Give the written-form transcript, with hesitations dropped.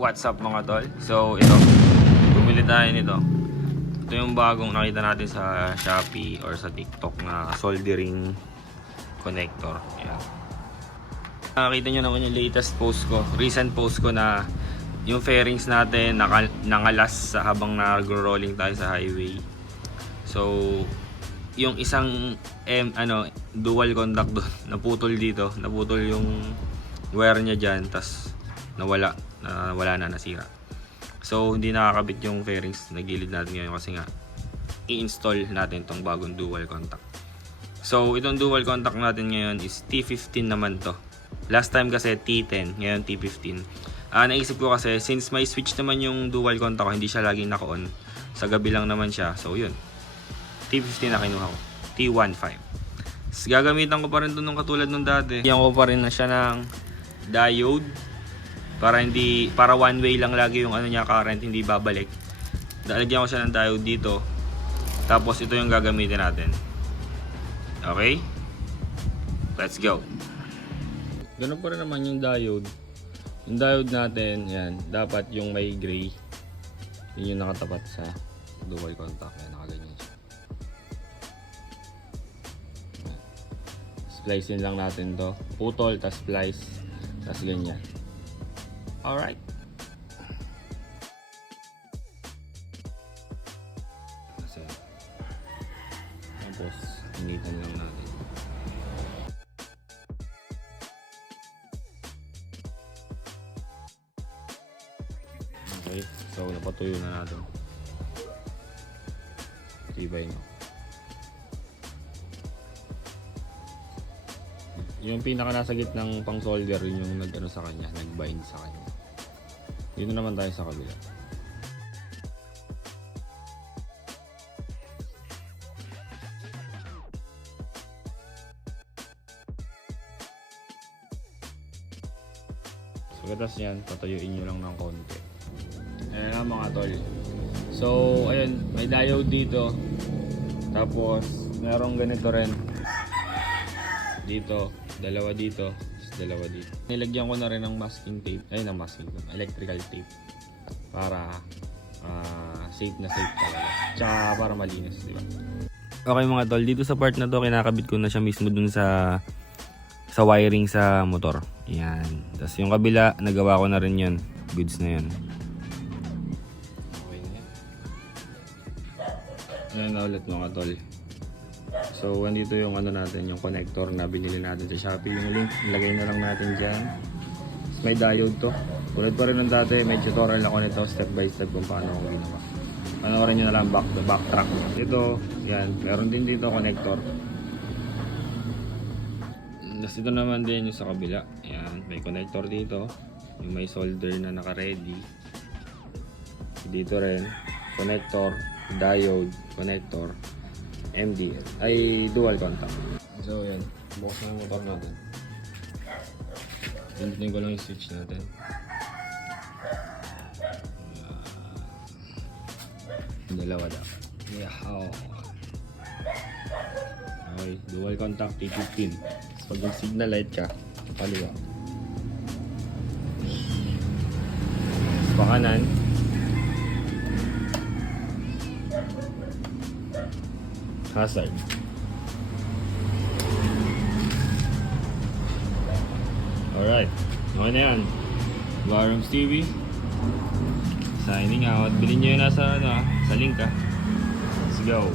What's up mga tol? So ito, bumili tayo nito. Ito yung bagong nakita natin sa Shopee or sa TikTok na soldering connector. Ayan. Nakita nyo naman yung latest post ko, recent post ko na yung fairings natin nangalas sa habang nag-rolling tayo sa highway. So yung isang dual contact doon naputol dito, naputol yung wire niya dyan, tas nawala na, nasira. So hindi nakakabit yung fairings na gilid natin ngayon kasi nga i-install natin tong bagong dual contact. So itong dual contact natin ngayon is T15 naman to. Last time kasi T10, ngayon T15. Naisip ko kasi since may switch naman yung dual contact ko, hindi siya laging naka-on, sa gabi lang naman siya. So yun, T15 na kinuha ko, T15. Gagamitan ko pa rin ito nung katulad nung dati. Bigyan ko pa rin na siya ng diode para one way lang lagi yung niya, current, hindi babalik. Lagyan ko siya ng diode dito. Tapos ito yung gagamitin natin. Okay? Let's go. Ganun pa rin naman yung diode. Yung diode natin, yan, dapat yung may gray. Yun yung nakatapat sa dual contact. Yan, nakaganyan siya. Splice din lang natin to. Putol, tas splice, tas ganyan. Alright. Tapos, hinitan lang natin. Okay, so napatuyo na natin. Tibay no. Yung pinaka nasa gitnang pang solder, yun yung sa kanya, nag-bind sa kanya. Dito naman tayo sa kabila. So katas yan, patuyuin nyo lang ng konti. Ayan na mga tol. So ayun, may diode dito. Tapos merong ganito rin dito, dalawa dito, dalawa dito. Nilagyan ko na rin ng masking tape, electrical tape para safe na safe talaga. Tsaka para malinis, di ba? Okay mga tol, dito sa part na to kinakabit ko na siya mismo dun sa wiring sa motor. Yan. Tapos yung kabila, nagawa ko na rin yun. Goods na yan. Okay na yan. Ayan na ulit mga tol. So, andito yung natin, yung connector na binili natin sa Shopee. Yung link, ilagay na lang natin dyan. May diode to. Tulad pa rin ng dati, may tutorial ako nito step by step kung paano ko ginawa. Panoorin nyo na lang backtrack. Ito, yan. Meron din dito connector. Tapos ito naman din yung sa kabila. Yan, may connector dito. Yung may solder na naka-ready. Dito rin, connector, diode, connector. MDL ay dual contact. So yan, bukas na yung motor natin. Pindutin ko lang yung switch natin. Dalawa daw. Yeah. Okay, dual contact T15. Pag yung signal light ka, kaliwa. Pa kanan. Hazard. Alright. Okay na yan. Barums TV. Signing out. Bilhin nyo yun sa link ha. Let's go.